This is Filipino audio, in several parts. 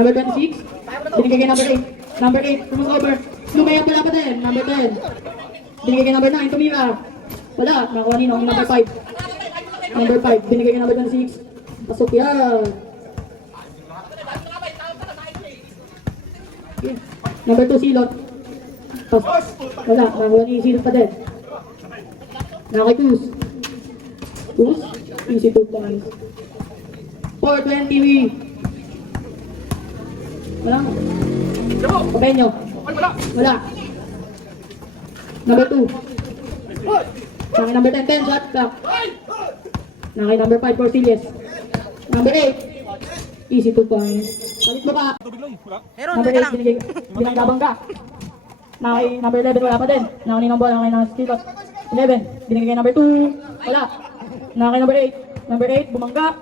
Number 26. Binigay kay number 8. Number 8, crossover. Lumayat wala pa din. Number 10. Binigay kay number 9, tumira. Wala, nakuha nino ang number 5. Number 5, binigay kay number 26. Pasok yan. Okay. Number 2, silot. Wala, nakuha ni silot pa din. Nakay Cruz. Cruz, easy 2 points. 420. Wala. Papenyo. Wala. Number 2. Nakay number 10, 10 shot clock. Nakay number 5, Cortilias. Number 8. Easy 2 points. Palit mo pa. Number 8, binang gabangga. Nakay number 11, wala pa din. Nakay ng bola, nakay ng steal. 11, binigay kay number 2. Wala. Nakay number 8. Number 8, bumangga.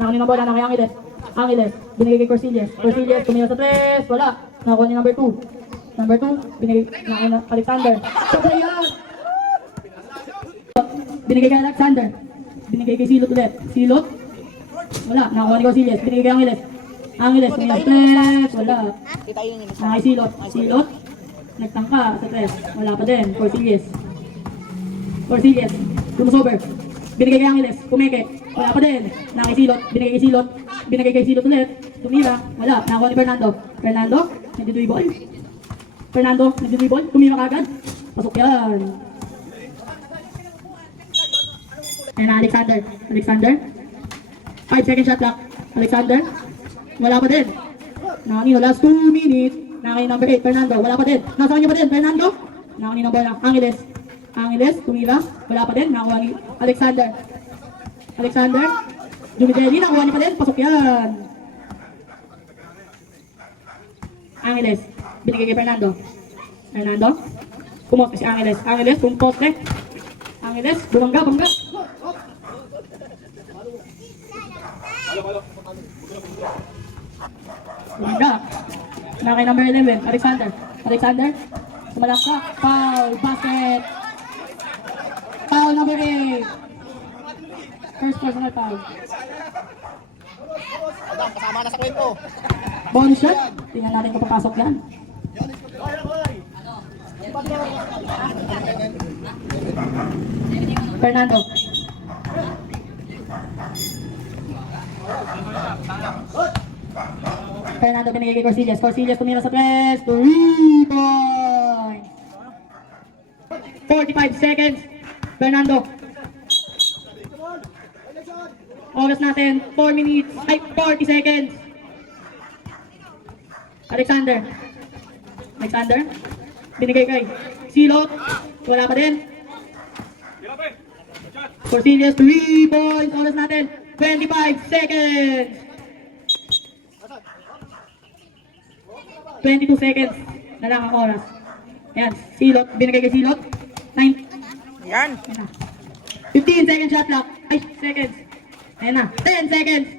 Nakay ng bola, nakay Angeles. Angeles, binigay kay Cortilias. Cortilias, tumira sa 3. Wala. Nakuha ni number 2. Number 2, binigay nakay na Alexander. Sobra yan! Binigay kay Alexander. Binigay kay Silot ulit. Silot. Wala. Nakuha ni Cortilias. Binigay kay Angeles. Angeles, tumira sa 3. Wala. Nakay Silot. Silot. Nagtangka sa 3. Wala pa din. Cortilias. Cortilias. Crossover. Binigay kay Angeles. Kumeke. Wala pa din. Nakay Silot. Binigay kay Silot. Binigay kay Silot ulit. Tumira. Wala. Nakuha ni Fernando. Fernando. Nagdidribble. Fernando. Nagdidribble. Tumira kagad. Pasok yan. Ayan na Alexander. Alexander. 5 second shot clock. Alexander. Wala pa din. Nakanino. Last 2 minutes. Nakay number 8. Fernando. Wala pa din. Nasa kanya pa din. Fernando. Nakanino bola. Angeles. Angeles. Tumira. Wala pa din. Nakuha ni Alexander. Alexander. Jumideli, nakuha niya pa din. Pasok yan. Angeles. Binigay kay Fernando. Fernando. Pumoste si Angeles. Angeles, pumoste. Angeles, bumangga, bumangga. Bumangga. Nakay number 11, Alexander. Alexander. Sumalak ka. Foul. Basket. Foul number 8. First personal foul. Kasama na sa kwento. Bonus shot. Tingnan natin kung papasok yan. Fernando. Fernando binigay kay Cortilias. Cortilias tumira sa 3. 3 points. 45 seconds. Fernando. Oras natin, 4 minutes, ay 40 seconds. Alexander. Alexander. Binigay kay Silot. Wala pa din. Cortilias, 3 points. Oras natin, 25 seconds. 22 seconds na lang ang oras. Ayan, Silot. Binigay kay Silot. 9. Yan. 15 seconds shot clock. Ay, seconds. Ayan na, 10 seconds.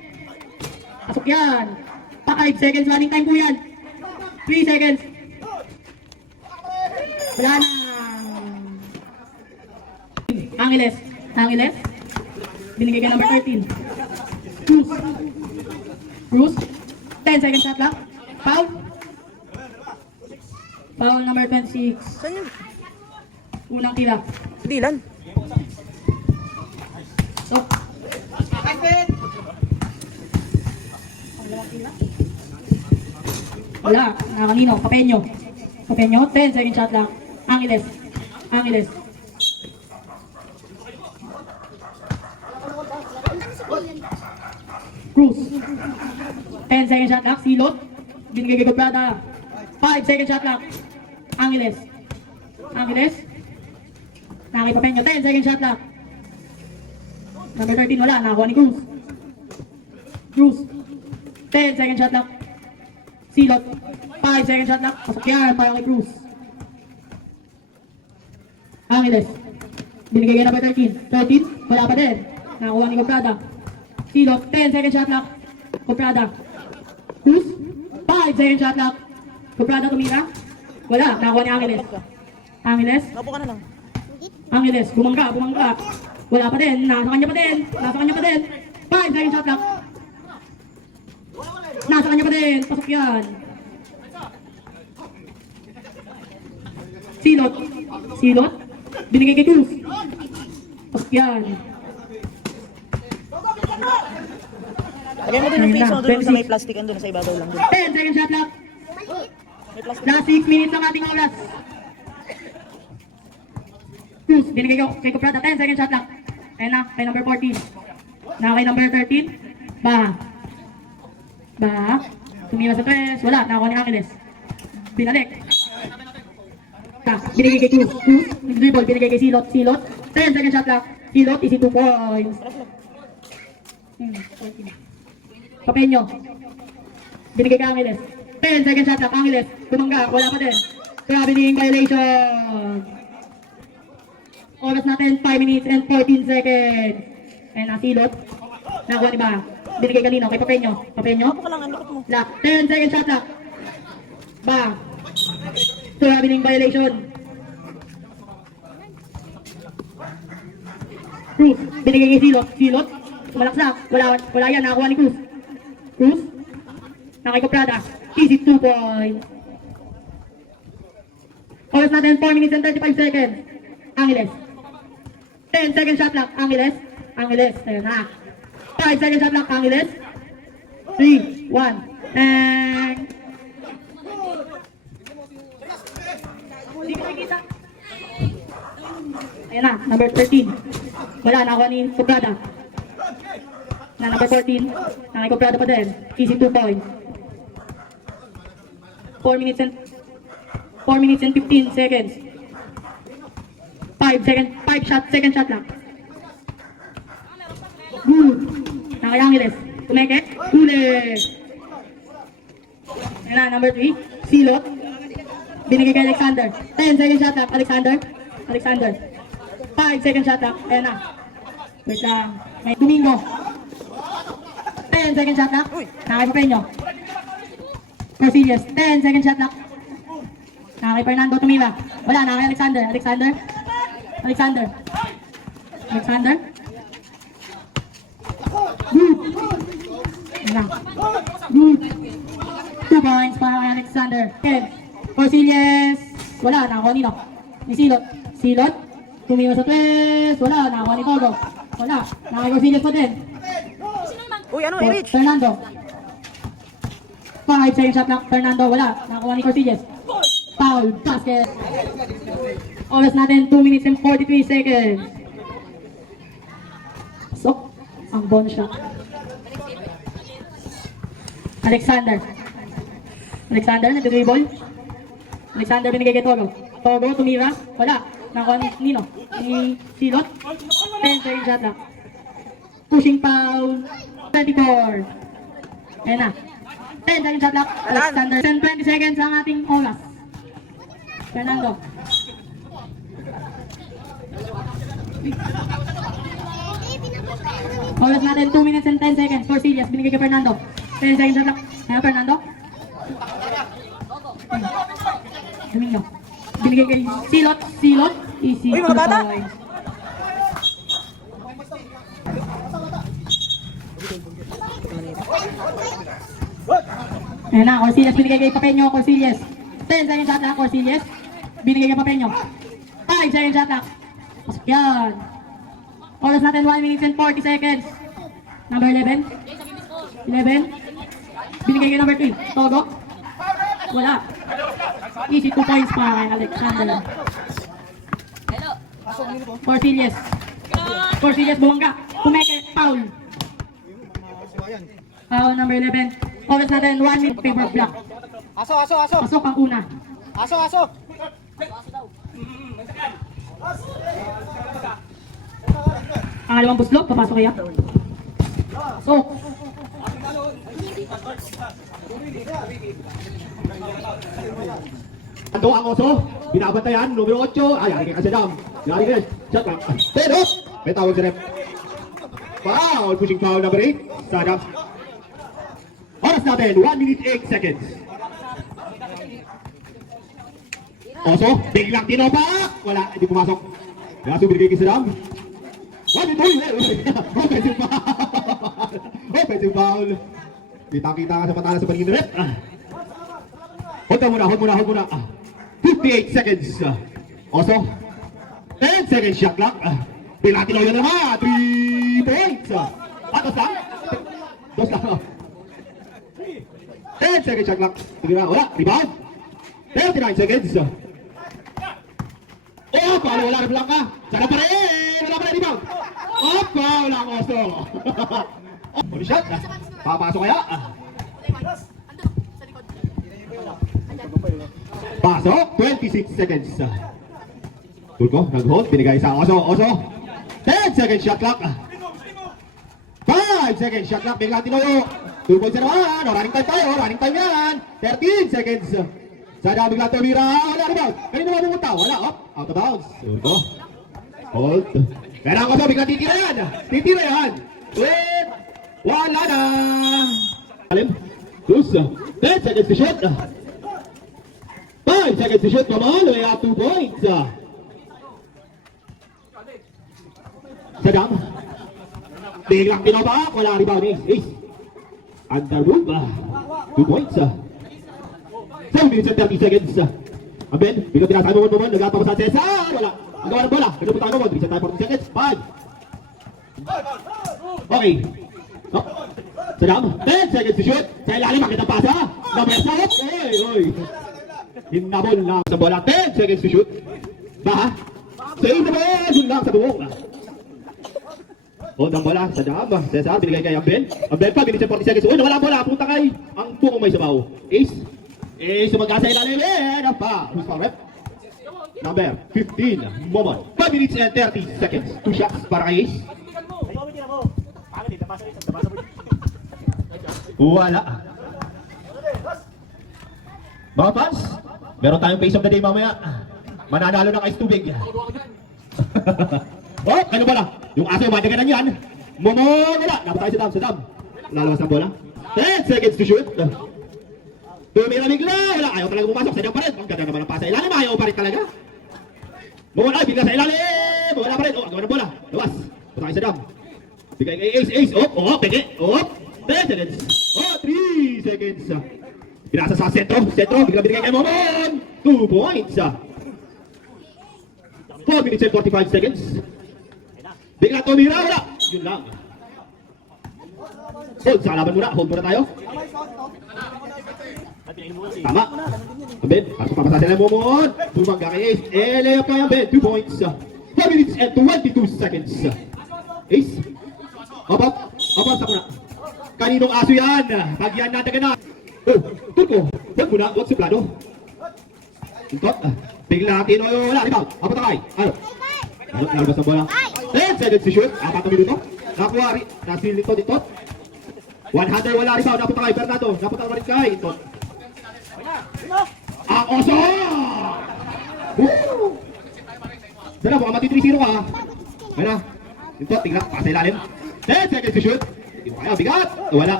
Pasok yan. Pa 5 seconds, running time po yan. 3 seconds. Wala na. Angeles. Angeles. Binigay ka number 13. Cruz. Cruz. 10 seconds shot clock. Foul. Foul number 26. Saan yun? Unang tira. Dilan. So, wala, kanino? Papenyo. Papenyo, 10 second shot lang. Angeles. Angeles. Cruz. 10 second shot lang. Silot. Binigay kay Gobrada. 5 second shot lang. Angeles. Angeles. Nakay Papenyo, 10 second shot lang. Number 13 wala, nakakuha ni Cruz. Cruz. 10 second shot lang. Silot. 5 second shot lang. Pasok yan para kay Cruz. Angeles. Binigay kay number 13. 13, wala pa din. Nakakuha ni Comprada. Silot. 10 second shot lang. Comprada. Cruz. 5 second shot lang. Comprada tumira. Wala, nakakuha ni Angeles. Angeles. Naupo ka na lang. Angeles. Bumangga, bumangga. Wala pa din. Nasa kanya pa din. Nasa kanya pa din. 5 second shot lang. Sa kanya pa din. Pasok yan. Silot. Silot. Binigay kay Cruz. Pasok yan. Lagyan mo din yung Ayun piso na, doon sa may 26. plastic doon sa ibabaw lang doon. 10 second shot clock. May plastic. Last 6 minutes ang ating oras. Cruz, binigay ko kay Kuprada. 10 second shot clock. Ayun na, kay number 14. Na kay number 13. Baha. Baha. Tumira sa 3. Wala, nakakuha ni Angeles. Binalik. Binigay kay Cruz. Cruz, dribble, binigay kay Silot. Silot. 10 second shot clock. Silot, easy 2 points. Papenyo. Binigay kay Angeles. 10 second shot clock. Angeles. Bumangga. Wala pa din. Grabbing violation. Oras natin 5 minutes and 14 seconds. Ayan na, Silot. Nakuha ni Baha. Binigay kanino? Kay Papenyo. Papenyo. Ako ka lang, ang likot mo. Lock. 10 second shot clock. Baha. Grabbing violation. Cruz. Binigay kay Silot. Silot. Malaksak. Wala yan. Nakakuha ni Cruz. Cruz. Nakay Kuprada. Easy 2 points. Oras natin 4 minutes and 35 seconds. Angeles. 10 second shot clock. Angeles. Angeles. Ayun na. 5 second shot clock. Angeles. 3, 1. And... Hindi ko nakikita. Ayan na. Number 13. Wala. Nakakuha ni Kuprada. Na number 14. Nakay Kuprada pa din. Easy 2 points. 4 minutes and 15 seconds. 5 second shot lang. Good. Nakay Angeles. Tumeke. Huli. Ayan na, number 3. Silot. Binigay kay Alexander. 10 second shot lang. Alexander. 5 second shot lang. Ayan na. Wait lang. May Domingo. 10 second shot lang. Nakay Papenyo. Corsillas. 10 second shot lang. Nakay Fernando Tumila. Wala. Nakay Alexander. Alexander. Good. Ayan na. Good. 2 points para kay Alexander. 10. Corsillas. Wala. Nakakuha nino. Ni Silot. Tumila sa 3. Wala. Nakakuha ni Togo. Wala. Nakay Corsillas pa din. Uy, ano, Erich? Fernando. 5 second shot lang. Fernando. Wala. Nakakuha ni Corsillas. Foul. Basket. Oras natin 2 minutes and 43 seconds. So, ang bon shot. Alexander, nag-dribble. Alexander binigay kay Togo. Togo, tumira. Wala. Nakuha ni Nino. Ni Silot. 10 second shot lang. Pushing foul. 24. Ayan na. 10 second shot lang. Alexander. 10-20 seconds ang ating oras. Fernando. Oras natin 2 minutes and 10 seconds. Corsillas, binigay kay Fernando. 10 seconds lang. Ayan, Fernando. Domingo. Binigay kay Silot. Easy. Uy, mga bata! Points. Ayan na, Corsillas binigay kay Papenyo. Corsillas. 10 seconds shot lang. Corsillas. Binigay kay Papenyo. 5 seconds shot lang. Pasok yan. Oras natin 1 minute and 40 seconds. Number 11. Binigay kay number 3. Togo. Wala. Easy 2 points pa kay Alexander. Corsillas bumangga. Tumeke. Foul. Foul number 11. Oras natin 1 minute favor block. Aso. Pasok ang una. Aso. Pangalawang buslog. Papasok kaya. Pasok. Ando ang oso, binabantayan, numero 8, ay, yari kay Kasadam. Yari kay, shot lang. Pero, may tawag sa rep. Foul, pushing foul number 8, Sadam. Oras natin, 1 minute 8 seconds. Oso, biglang tinopak. Wala, hindi pumasok. Kaso binigay kay Sadam. 1 minute 2, offensive foul. Offensive foul. Kita-kita ka sa patala sa paningin rin. Hold muna. 58 seconds. Oso. 10 seconds shot clock. Pinatilo yun naman. 3 points. Dos lang. 10 seconds shot clock. Wala. Rebound. 39 seconds. Oh, paano wala rin ka? Sana pa rin. Wala pa rin rebound. Oh, wala ang Oso. Body shot. Papasok kaya. Pasok. 26 seconds. Tulko, nag-hold. Binigay sa Oso. 10 seconds shot clock. 5 seconds shot clock. Biglang tinuyo. 2 points na naman. Running time tayo. Running time yan. 13 seconds. Sana biglang tumira. Wala rebound. Kanina naman pumunta. Wala. Out of bounds. Tulko. Hold. Pero ang Oso biglang titira yan. Wait. Wala na. Alim. 10 seconds to shoot. 5 seconds to shoot. Come on. We have 2 points. Sadam. Biglang tinobak. Wala rebound. Ace. Underwood. 2 points. 7 minutes and 30 seconds. Aben. Biglang tinasabi mo. Nagatawa sa Cesar. Wala. Ang gawa ng bola. Nagpunta mo. 3 time 40 seconds. 5. Okay. Sadam. 10 seconds to shoot. Sa ilalim. Makita pasa. Number 7. Oy. Hinabol lang sa bola. 10 seconds to shoot. Baha. Save the ball. Yun lang sa buong. Hold ang bola sa Dam. Cesar, binigay kay Amben. Amben pa, binigay 40 seconds. Uy, nawala ang bola. Punta kay ang pungong may sabaw. Ace. Sumagkasa ilalim. Ano pa? Who's foul rep? Number 15. Momon. 5 minutes and 30 seconds. 2 shots para kay Ace. Wala. Mga fans, meron tayong face of the day mamaya. Mananalo ng ice tubig. Oh, ano bola? Yung aso yung madaganan yan. Wala. Dapat tayo sa Dam. Lalabas ang bola. 10 seconds to shoot. Tumira bigla. Wala. Ayaw talaga pumasok. Sa Dam pa rin. Ang ganda naman ang pasa ilalim. Ayaw pa rin talaga. Ay, bigla sa ilalim. Wala pa rin. Ang gawa ng bola. Lawas. Punta kayo sa Dam. Bigay kay Ace. Peke. 10 seconds. 3 seconds. Pinasa sa sentro. Bigla binigay kay Momon. 2 points. 4 minutes and 45 seconds. Bigla tumira. Wala. Yun lang. Hold. Sa kalaban muna. Hold muna tayo. Tama. Ben. Pasok pa sa Momon. Bumangga kay Ace. Layup kay Ben. 2 points. 4 minutes and 22 seconds. Ace. Up. Sa muna. Kaninong aso yan? Pag yan nadagan na. Tulko. Huwag muna. Huwag suplado. Tuntot. Bigla tinoyo. Wala. Rebound. Apa takay? Nalabas ang bola. 10 seconds to shoot. 4 minuto. Nakuha. Nasil nito dito. 100. Wala. Rebound. Napunta kay Bernardo. Napunta rin kay Tuntot. Ang Oso! Sana baka mati 3-0 ka. Wala. Tuntot. Tingnan. Pasa ilalim. 10 seconds to shoot. Hindi mo kaya. Bigat. Wala.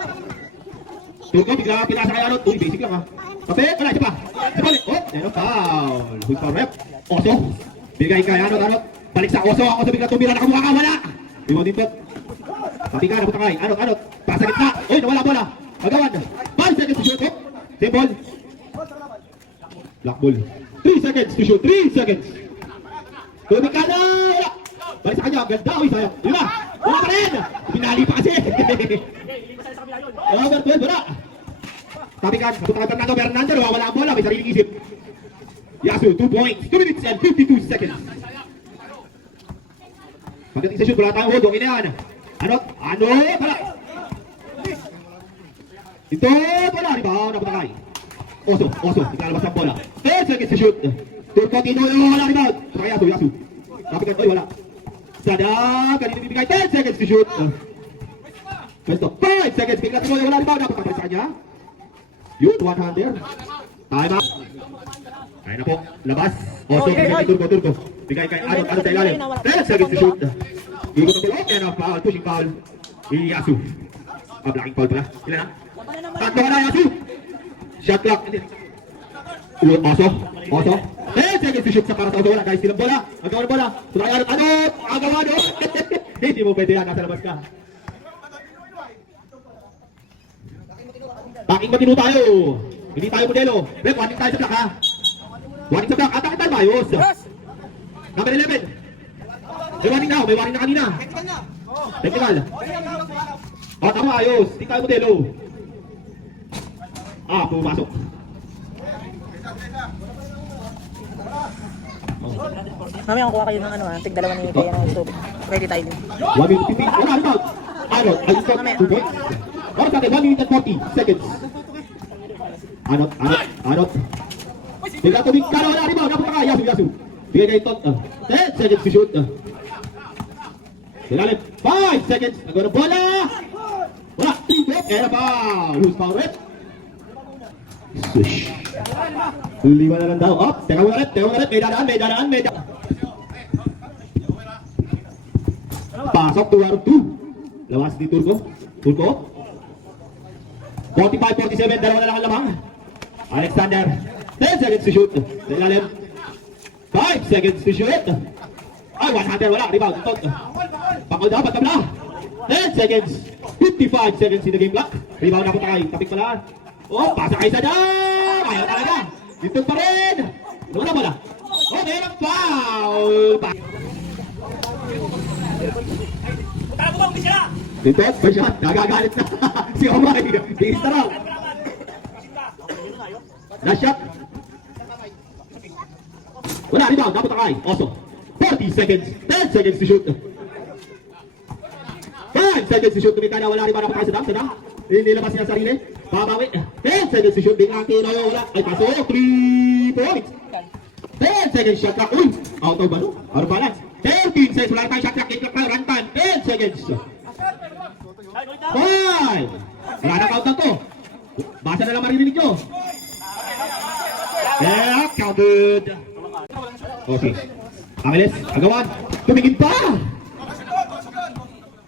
Tulko, bigla pinasa kay Arot. Uy, basic lang ha. Kapit, wala, isa pa. Yan foul. Who's foul rep? Oso. Bigay kay Arot. Balik sa Oso. Oso bigla tumira, nakabuha ka, wala. Iwan din tot. Pati ka, napunta kay Arot. Pasa gitna. Uy, nawala bola. Magawan. 5 seconds to shoot. Simple. Black ball. 3 seconds to shoot. 3 seconds. Tubig ka na. Wala. Balik sa kanya. Ganda. Uy, sayang. Diba? Wala pa rin. Pinali pa kasi. Over 12, wala. Tapi kan, napunta kay Fernando, wala ang bola, may sariling isip. Yasu, 2 points, 2 minutes and 52 seconds. Pagdating sa shoot, wala tayong hold, okay na yan. Wala. Ito, wala, rebound, napunta kay Oso, naglalabas ang bola. 10 seconds to shoot. Turco, Tinoy, wala, rebound. Saka Yasu. Tapi kan, wala. Sada, kanina bibigay, 10 seconds to shoot. Pwesto, 5 seconds, bigla Tinoy, wala, rebound, napunta sa kanya. Yun, 100. Time out. Kaya na po, labas. Oso, bigay kay Turco. Bigay kay Arot sa ilalim. 10 seconds to shoot. Turco na bulok, and a foul, pushing foul. Yasu. Blocking foul pala. Ilan na? Tatlo ka na, Yasu. Shot clock. Oso. 10 seconds to shoot sa para sa Oso. Wala, guys, silang bola. Ang gawa ng bola. Tumakay Arot. Ang gawa no? Hindi mo pwede yan, nasa labas ka. Blocking matino tayo. Hindi tayo modelo. Rep, warning tayo sa block ha. Warning sa block. Atake tayo ba? Ayos. Number 11. May warning na. May warning na kanina. Technical. O, tama. Ayos. Hindi tayo modelo. Pumasok. Mamaya kukuha kayo ng ano ha, tig dalawa ni kaya ng stove. Ready tayo din. 1 minute 50. Wala, rebound. Anot. Ayos ko. 2 points. Oras natin. 1 minute and 40 seconds. Anot. Bigla tubig. Kala wala. Rebound. Napunta ka. Yasu. Bigay kayo tot. 10 seconds to shoot. Silalim. 5 seconds. Nagawa ng bola. Wala. 3 points. Kaya na ba? Loose foul rep. Swish. 5 na lang daw. Teka muna rep. May dadaan. Pasok to round 2. Lawas ni Turco. 45-47. Dalawa na lang ang lamang. Alexander. 10 seconds to shoot. Sa ilalim. 5 seconds to shoot. Ay, 100. Wala. Rebound. Pakol daw. Pagkabla. 10 seconds. 55 seconds in the game clock. Rebound na po tayo. Tapik pala. Pasa kayo sa dyan. Ayaw talaga. Dito pa rin. Wala mo na. Mayroong foul. Dito, may shot. Nagagalit na. Si Omay. Bigis na raw. Last shot. Wala, rebound. Dapat takay. Oso. 40 seconds. 10 seconds to shoot. 5 seconds to shoot. Tumika na. Wala rebound. Dapat takay sa dam. Nilabas niya ang sarili. Babawi. 10 seconds to shoot. Biglang tinayo. Wala. Ay, pasok. 3 points. 10 seconds shot clock. Uy! Out of ano? Out of balance. 13 seconds. Wala tayong shot clock. Game clock na. Run time. 10 seconds. 5. Wala na count lang to. Basa na lang maririnig nyo. Yeah, counted. Okay. Amiles, agawan. Tumingin pa.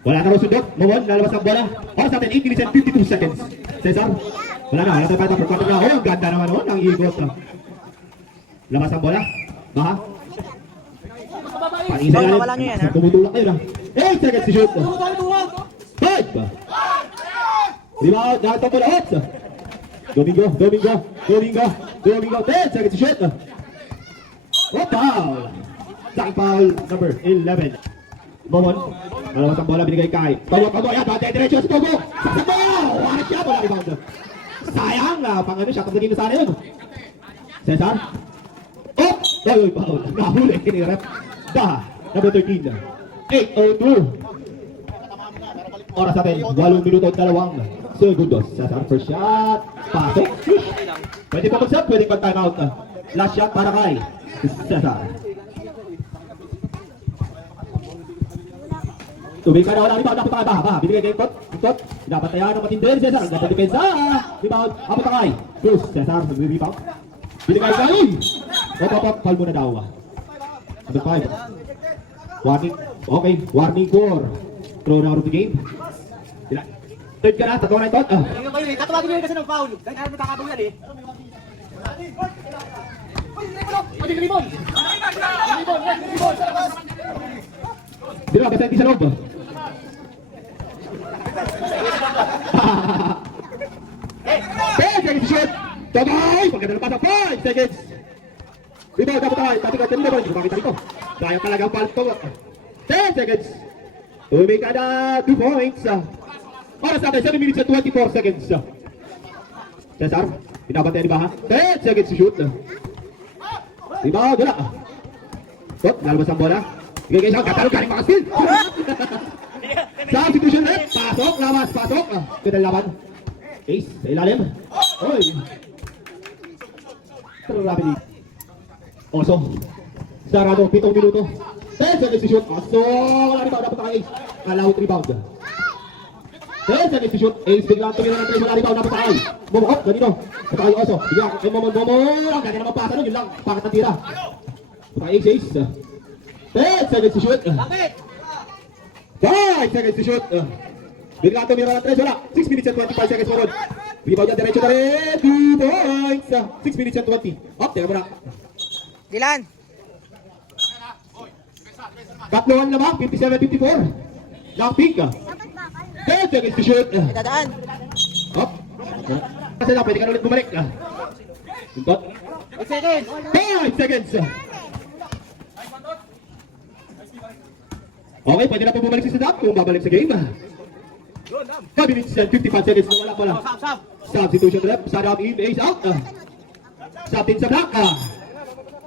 Wala na raw sundot. Mawon, lalabas ang bola. Oras natin, 8 minutes and 52 seconds. Cesar. Wala na tayo pa. Per quarter na. Ang ganda naman noon. Ang igot. Labas ang bola. Baha. Panisa na Wala nyo yan, ha? Tumutulak kayo na. 8 seconds to shoot. 5. Rebound. Dahil pa pala. Domingo. 10 seconds to shoot. Foul. Second foul number 11. Momon. Malabas ang bola. Binigay kay Togo. Ayan. Bante. Diretso si Togo. Saksak mo. Wala siya. Wala rebound. Sayang. Pang ano siya. Kapag na sana yun. Cesar. Oy, foul. Nahuli. Kinirep. Baha. Number 13. 8:02. Oras natin. 8 minuto at 2 segundos. Cesar first shot. Pasok. Pwede pa mag-shot. Pwede pa time out. Last shot para kay Cesar. Tubig ka na. Wala rebound. Dapat ka Baha. Binigay kay Tot. Dapat tayan ng matindi. Cesar. Dapat depensa. Rebound. Dapat kay Cruz. Cesar. Rebound. Binigay kay foul muna daw. Number 5. Warning. Okay. Warning for throw out of the game. Third ka na. Tatlo na ito. Tatawagin nyo kasi ng foul. Dahil ayaw magkakabaw yan eh. Libon! Di ba? Basta hindi sa loob. Seconds shoot. Tagay! Pagkanda ng pasa. 5 seconds. Rebound. Dapat tayo. Tatikot. Hindi naman. Hindi makita dito. Sayang talaga ang palit ko. 10 seconds. Tumika na 2 points. Oras natin, 7 minutes and 24 seconds. Cesar, pinabantay ni Baha. 10 seconds to shoot. Rebound, wala. Tot, lalabas ang bola. Bigay kayo siya, katalog galing mga skill. Substitution net. Pasok, lamas, pasok. Kedal laban. Ace, sa ilalim. Oy. Grabe ni Oso. Sarado, 7 minuto. 10 seconds to shoot. Oso, wala rebound, dapat tayo Ace. Allowed rebound. 10 seconds to shoot. Ace, biglang tumira ng 3. Wala rebound, dapat tayo. Momo, ganito. Dapat tayo Oso. Biglang, Momo. Ang ganda naman pasa nun, yun lang. Pakat ng tira. Dapat tayo Ace. 10 seconds to shoot. 5 seconds to shoot. Biglang tumira ng 3. Wala. 6 minutes and 25 seconds forward. Rebound yan, diretso na rin. 2 points. 6 minutes and 20. Teka muna. Dilan! Tatloan lamang, 57-54. Lang pink. 10 seconds to shoot. Dadaan! Up. Kasi na, pwede ka na ulit bumalik. Buntot. 8 seconds. 5 seconds. Okay, pwede na po bumalik si Saddam kung babalik sa game. 5 minutes and 55 seconds na wala pala. Sab. Substitution left, Saddam in, ace out. Sub din sa black.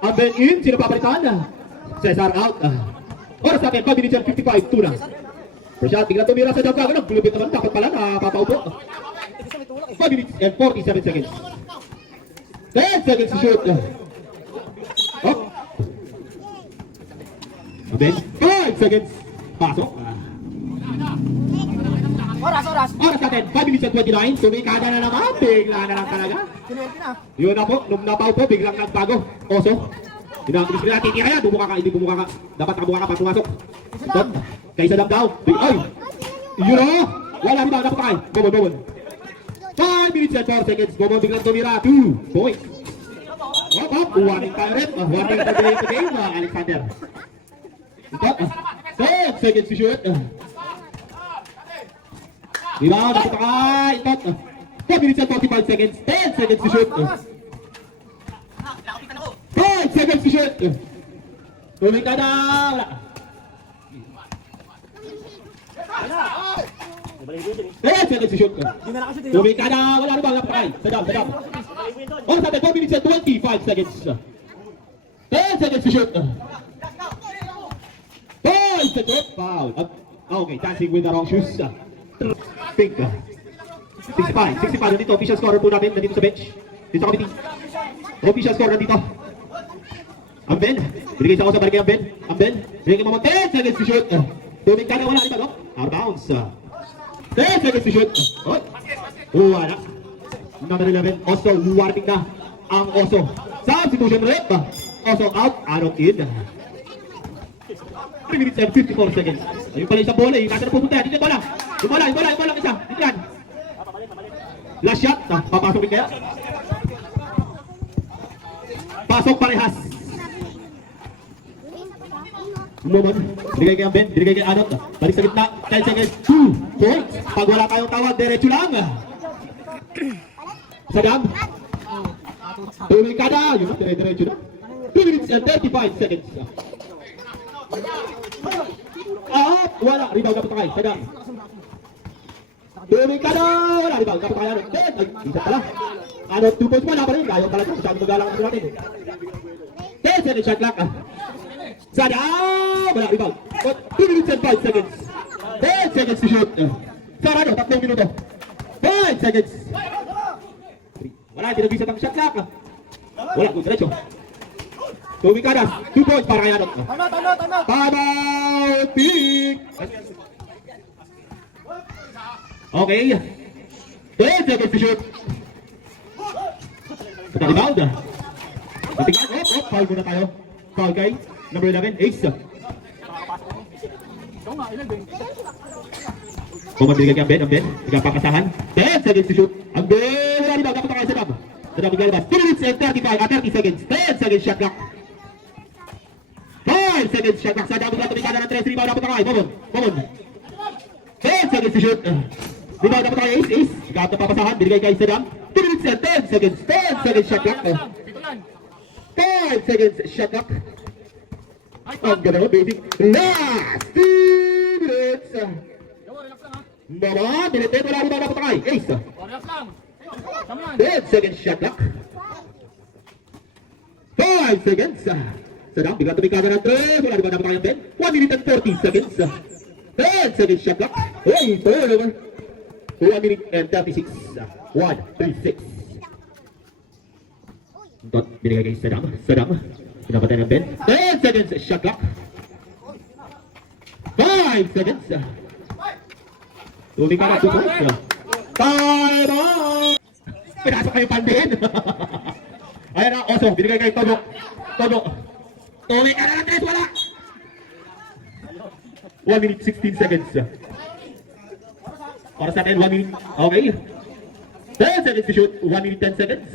Amben in, sino papalitan? Cesar out. Oras natin, 5 minutes and 55, 2 na. First shot, tingnan tumira sa Saddam kagano. Gulubit naman, dapat pala na papaupo. 5 minutes and 47 seconds. 10 seconds to shoot. Oh. Amben, 5 seconds. Pasok. Oras. Oras natin, 5 minutes and 29. Tumikada na naman, bigla na lang talaga. Sinuwerte na. Yun na po, nung napaw po, biglang nagbago. Oso. Pinakabis nila, titira yan. Bumuka ka, hindi bumuka ka. Dapat nakabuka ka pa pumasok. Dot. Kay Saddam daw. Ay! Yun o! Wala rin ba? Napakay. Bobon. 5 minutes and 4 seconds. Bobon biglang tumira. 2 points. Hop. Warning tayo rin. Warning for delay to game, Alexander. Dot. 10 seconds to shoot. Diba? Nakita ka. Dot. 4 minutes and 45 seconds. 10 seconds to shoot. 5 seconds to shoot. Tuming ka na. Wala. 10 seconds to shoot. Tuming ka na. Wala rin ba? Napakay. Saddam. Oh, sabi, 4 minutes and 25 seconds. 10 seconds to shoot. 5 seconds. Foul. Okay, dancing with the wrong shoes. Pink. 65 nandito. Official scorer po natin. Nandito sa bench. Dito sa committee. Official scorer nandito. Amben. Binigay sa ako sa barangay Amben. Binigay mo 10 seconds to shoot. Tuming ka na. Wala rin ba, no? Out of bounds. 10 seconds to shoot. Oy. Wala. Number 11. Oso. Warning na ang Oso. Substitution rep. Oso out. Arong in. 3 minutes and 54 seconds. Ayun pala isang bola. Nasa na pupunta. Dito yung bola. Yung bola isa. Dito yan. Last shot. Papasok rin kaya. Pasok parehas. Moment. Binigay kay Amben. Binigay kay Anot. Balik sa gitna. 10 seconds. 2 points. Pag wala tayong tawag, diretso lang. Saddam. Tuming ka na. Yun na. Diretso na. 2 minutes and 35 seconds. Wala. Rebound na patakay. Saddam. Tuming ka na. Wala. Rebound na patakay. Anot. Ay, isa pala. Anot. 2 points. Wala pa rin. Ayaw talaga. Masyadong magalang natin natin. 10 seconds shot clock. Saddam! Wala, rebound. 2 minutes and 5 seconds. 10 seconds to shoot. Sarado, 3 minuto. 5 seconds. Wala, tinagisa ng shot clock. Wala, kung diretso. Tuming ka na. 2 points para kay Anot. Ano. Timeout! Pick! Okay. 10 seconds to shoot. Sa rebound. Matigan. Foul muna tayo. Foul kay number 11, Ace. Bumabigay kay Amben. Nagpapasahan. 10 seconds to shoot. Amben. Wala rebound. Dapat tayo sa Saddam. Saddam maglalabas. 2 minutes and 30 seconds. 10 seconds shot clock. 5 seconds shot clock. Saddam maglalabas ng 3 rebound. Dapat tayo. Bomon. 10 seconds to shoot. Rebound dapat tayo. Ace. Nagpapasahan. Binigay kay Saddam. 2 minutes and 10 seconds. 10 seconds shot clock. 5 seconds shot clock. Ang ganda mo, basic. Last 2 minutes. Baba, minute. Wala rin ba dapat tayo. Ace. 10 seconds shot clock. 5 seconds. Saddam, bigla tumikada ng 3. Wala rin ba dapat tayo. 1 minute and 40 seconds. 10 seconds shot clock. 1 minute and 36. 1:36. Dot, binigay kay Saddam. Pinapatay ng Ben. 10 seconds shot clock. 5 seconds. Tuming ka na. 2 points. Time out! Pinasok kayo pandin. Ayan na, Oso. Binigay kay Todo. Tuming ka na ng 3. Wala. 1 minute 16 seconds. Para sa atin, 1 minute. Okay. 10 seconds to shoot. 1 minute 10 seconds.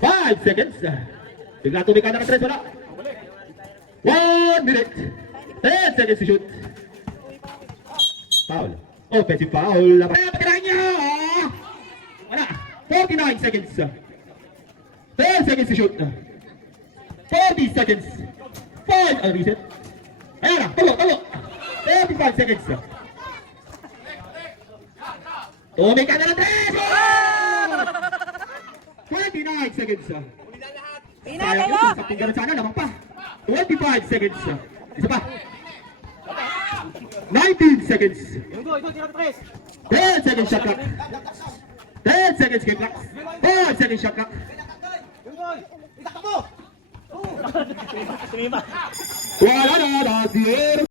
5 seconds. Bigla tumika na ng 3. Wala. 1 minute. 10 seconds to shoot. Foul. Offensive foul. Patirahan niya. Wala. 49 seconds. 10 seconds to shoot. 40 seconds. 5, reset. Ayan na, tulo. 35 seconds. Tumig ka na ng 3! 29 seconds. Sayang yun, sa tinggaran sana, lamang pa. 25 seconds. Isa pa. 19 seconds. Ito, tira ko, Chris. 10 seconds shot clock. 10 seconds game clock. 5 seconds shot clock. Yung boy. Itakbo mo. Tumima. Wala na,